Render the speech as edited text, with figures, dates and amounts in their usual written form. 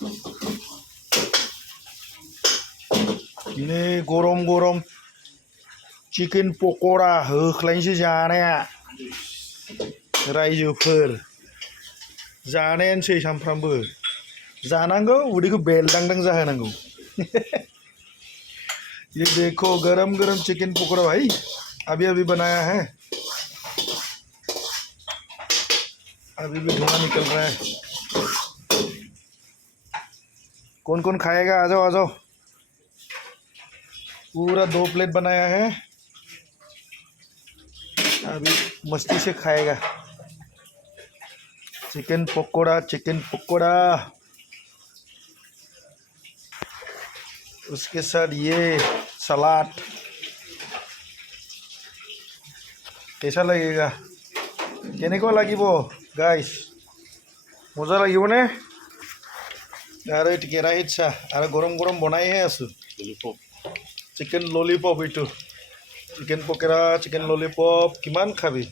Ini गरम chicken पक'रा होख्लायनोसै जानाया रायजोफोर जानायानोसै सामफ्रामबो जानांगौ उदैखौ बेलदांदां जाहोनांगौ ये देखो गरम गरम चिकन पकौड़ा भाई अभी अभी बनाया है अभी भी धुआं निकल रहा है कौन कौन खाएगा आ जाओ पूरा 2 प्लेट बनाया है अभी मस्ती से खाएगा चिकन पकोड़ा उसके साथ ये सलाद कैसा लगेगा केनेकुवा লাগিব गाइस मजा লাগিব ने আৰু এটি কেৰাহীত চাহ আৰু গৰম গৰম বনাইহে আছো চিকেন ললিপপ এইটো চিকেন পকৰা চিকেন ললিপপ কিমান খাবি